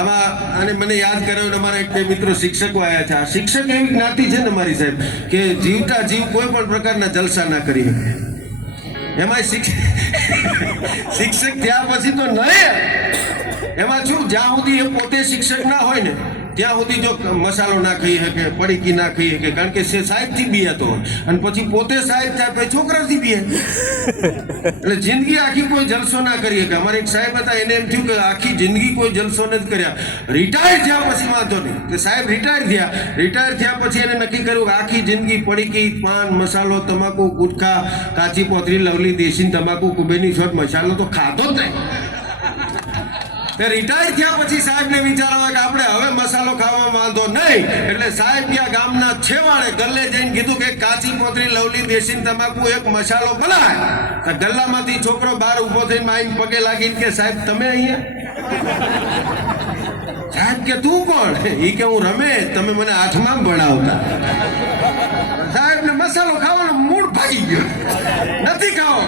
આમાં અને મને યાદ કરાવ્યું અમારા એક બે મિત્રો શિક્ષકો આવ્યા છે. આ શિક્ષક એવી જ્ઞાતિ છે ને મારી સાહેબ કે જીવતા જીવ કોઈ પણ પ્રકારના જલસા ના કરી શકે. એમાં શિક્ષક થયા પછી તો નહીં. એમાં શું, જ્યાં સુધી એ પોતે શિક્ષક ના હોય ને ત્યાં સુધી જો મસાલો ના ખાઈ શકે, પડીકી ના ખાઈ શકે, કારણ કે સાહેબ થી બીયાતો હોય અને પછી પોતે સાહેબ થાય પછી છોકરાથી બીએ, એટલે જિંદગી આખી કોઈ જલસો ના કરી શકે. અમારે એક સાહેબ હતા, એને એમ થયું કે આખી જિંદગી કોઈ જલસો નથી કર્યા. રિટાયર થયા પછી વાંધો નહીં, કે સાહેબ રિટાયર થયા પછી એને નક્કી કર્યું કે આખી જિંદગી પડીકી, પાન, મસાલો, તમાકુ, ગુટખા, કાચી પોતરી, લવલી, દેશી તમાકુ, કુબેરની શોટ, મસાલો તો ખાધો જ નહીં. રિટાયર થયા પછી સાહેબને વિચારવા કે આપણે હવે મસાલો ખાવામાં વાંધો નહીં, એટલે સાહેબ ત્યાં ગામના છેવાડે ગલ્લે જઈને કીધું કે કાચી પોતરી, લવલી, દેશી તમાકુ એક મસાલો બનાય. તો ગલ્લામાંથી છોકરો બહાર ઉભો થઈને માઈને પગે લાગીને કે સાહેબ તમે અહીંયા? સાહેબ કે તું કોણ? એ કે હું રમેશ, તમે મને 8માં ભણાવતા. સાહેબ ને મસાલો ખાવાનો મૂડ ભાગી ગયો, નથી ખાવો.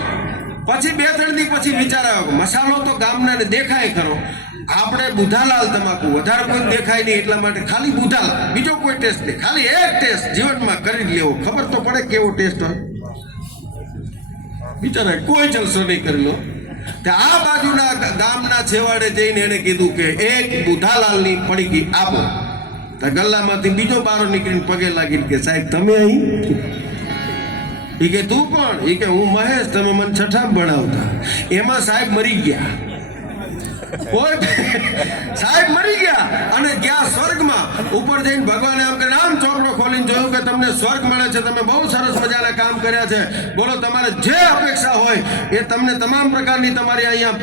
પછી 2-3 દી પછી વિચાર આવ્યો મસાલો તો ગામના દેખાય ખરો, આપણે બુધાલાલ તમાકુ વધારે કોઈ દેખાય નહીં, એટલા માટે ખાલી બુધાલાલ, બીજો કોઈ ટેસ્ટ નહીં, ખાલી એક ટેસ્ટ જીવનમાં કરી લેવો, ખબર તો પડે કેવો ટેસ્ટ હોય. બિચારા કોઈ જલસો નહીં કરેલો. આ બાજુના ગામના છેવાડે જઈને એને કીધું કે એક બુધાલાલની પડીકી આપો. તો ગલ્લામાંથી બીજો બારો નીકળીને પગે લાગીને કે સાહેબ તમે અહીં? એ કે તું કોણ? એ કે હું મહેશ, તમે મને 6માં ભણાવતા. એમાં સાહેબ મરી ગયા. સાહેબ મરી ગયા અને ગયા સ્વર્ગમાં. ઉપર જઈને ભગવાને આમ કરીને આમ ચોપડો ખોલીને જોયું કે તમને સ્વર્ગ મળે છે, તમે બહુ સરસ મજાના કામ કર્યા છે, બોલો તમારે જે અપેક્ષા હોય એ તમને તમામ પ્રકારની તમારી અહીંયા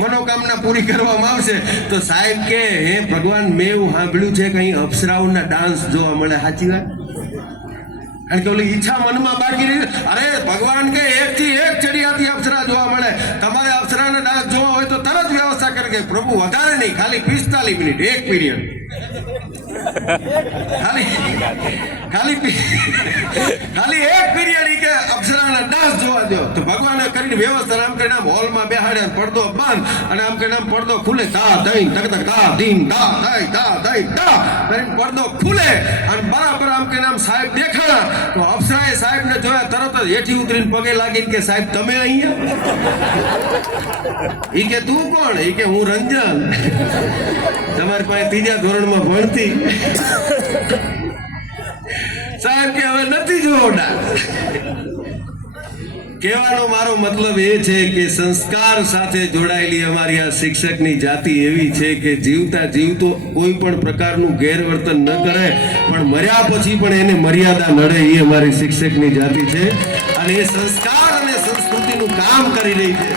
મનોકામના પૂરી કરવામાં આવશે. તો સાહેબ કે હે ભગવાન, મેં એવું સાંભળ્યું છે કે અહીં અપ્સરાઓના ડાન્સ જોવા મળે, સાચી વાત? કારણ કે ઓલી ઈચ્છા મનમાં બાકી રહી. અરે ભગવાન કે 1 થી 1 ચડિયાતી અપ્સરા જોવા મળે, તમારે અપ્સરાના ડાન્સ જોવા હોય તો તરત વ્યવસ્થા કરે. કે પ્રભુ વધારે નહીં, ખાલી 45 મિનિટ, 1 પીરિયડ, ખાલી 1 પીરિયડ કે અપ્સરાના ડાન્સ જોવા દો. તો ભગવાને કરીને વ્યવસ્થા આમ કરીને આમ હોલમાં બેહાડ્યા, પડદો બંધ અને આમ કરીને આમ પડદો ખુલે, તા દઈ તક તક તા ધીન તા દઈ તા કરીને પડદો ખુલે અને બરાબર આમ કરીને આમ સાહેબ દેખાણા. તો અપ્સરાએ સાહેબને જોયા, તરત જ હેઠી ઉતરીને પગે લાગીને કે સાહેબ તમે અહીંયા? એ કે તું કોણ? એ કે હું રંજન, તમારી પાસે 3જા ધોરણમાં ભણતી. સાહેબ કે હવે નથી જોવો ડાન્સ. કહેવાનો મારો મતલબ એ છે કે સંસ્કાર સાથે જોડાયેલી અમારી આ શિક્ષકની જાતિ એવી છે કે જીવતા જીવતો કોઈ પણ પ્રકારનું ગેરવર્તન ન કરે, પણ મર્યા પછી પણ એને મર્યાદા નડે, એ અમારી શિક્ષકની જાતિ છે અને એ સંસ્કાર અને સંસ્કૃતિનું કામ કરી રહી છે.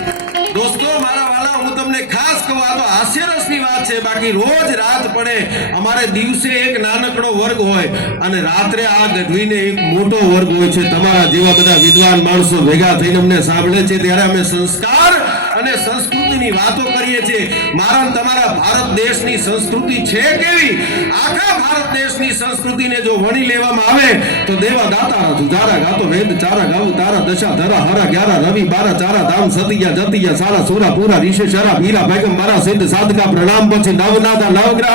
દોસ્તો મારા વાલા, હું તમને ખાસ કહું, આ તો હાસ્યરસની વાત છે, બાકી રોજ રાત પડે અમારે દિવસે એક નાનકડો વર્ગ હોય અને રાત્રે આ ગઢવીને એક મોટો વર્ગ હોય છે. તમારા જેવા બધા વિદ્વાન માણસો ભેગા થઈને અમને સાંભળે છે, ત્યારે અમે સંસ્કાર અને સંસ્કૃતિની વાતો કરીએ છીએ. મારા તમારા ભારત દેશની સંસ્કૃતિ છે કેવી? આખા ભારત દેશની સંસ્કૃતિને જો વણી લેવામાં આવે તો દેવા દાતા જુજારા ગાતો વેદ ચારા ગાવું તારા દશા ધરા હરા 11 રવિ 12 ચારા ધામ સતિયા જતિયા સારા સુરા પૂરા ઋષિ શરા પીરા ભૈગમ મારા સિદ્ધ સાધકા પ્રણામ પછી નવનાથા નવગ્રહ.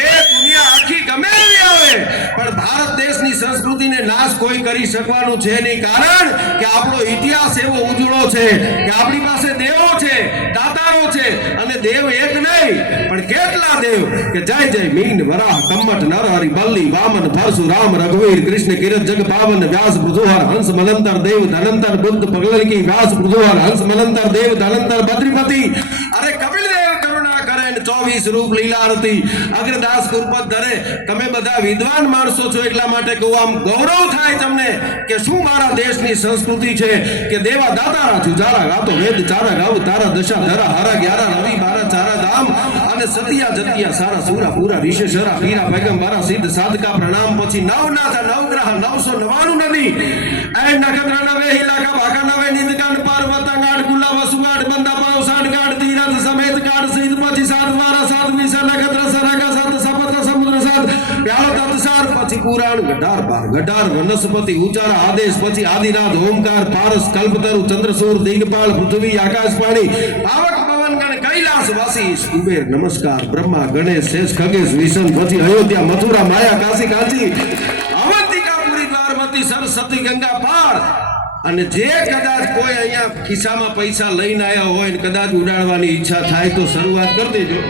એ દુનિયા આખી ગમે એવી આવે પણ ભારત દેશની સંસ્કૃતિને નાશ કોઈ કરી શકવાનું છે નહીં, કારણ કે આપણો ઇતિહાસ એવો ઉજળો છે કે આપણી પાસે દેવો છે, દાતારો છે અને દેવ એક નહીં પણ કેટલા દેવ કે જય જય મીન વરાહ કમ્મટ નરહરિ બલ્લી વામન પરશુરામ રઘુવીર કૃષ્ણ કિરત જગ પાવન વ્યાસ પૃથુહર હંસ મલંતર દેવ ધનંતર બુદ્ધ પગલકી વ્યાસ પૃથુહર હંસ મલંતર દેવ ધનંતર બદ્રીપતિ. અરે કપિલ દેવ કરુણા કરે 24 રૂપ લીલારતી અગ્રદાસ કુરપત ધરે. તમે બધા વિદ્વાન માણસો છો એટલા માટે કહું, આમ ગૌરવ થાય તમને કે શું મારા દેશની સંસ્કૃતિ છે કે દેવા દાતારા જુજારા ગાતો વેદ ચારા ગાવ તારા દશા ધરા હરા 11 રવિ 12 ચારા ધામ અને સતિયા જતિયા સારા સુરા પૂરા ઋષિ શરા પીરા ભૈગમ મારા સિદ્ધ સાધકા પ્રણામ પછી નવનાથા નવગ્રહ 999 નદી એ નખત્રા નવે હિલાકા ભાકા નવે નિંદકાંડ પાર્વતા ગાડ ગુલા વસુગાડ બંદા પાવ સાડ ગાડ તીરથ સમેત ગાડ સિદ્ધ પછી સાત વારા સાત વિસા નખત્રા સરાકા સાત સપત્ર સમુદ્ર સાત પ્યાલો તત્સાર પછી પુરાણ ગઢાર બાર ગઢાર વનસ્પતિ ઉચારા આદેશ પછી આદિનાથ ઓમકાર પારસ કલ્પતરુ ચંદ્રસૂર દિગપાલ પૃથ્વી આકાશ પાણી પાવક પવન ગણ કૈલા કૈલાસવાસી કુબેર નમસ્કાર બ્રહ્મા ગણેશ શેષ ખગેશ વિષ્ણુ પછી અયોધ્યા મથુરા માયા કાશી કાંચી અવંતિકાપુરી દ્વારમતી સરસ્વતી ગંગા પાર અને જે કદાચ કોઈ અહીંયા ખિસ્સામાં પૈસા લઈને આવ્યા હોય ને કદાચ ઉડાડવાની ઈચ્છા થાય તો શરૂઆત કરી દેજો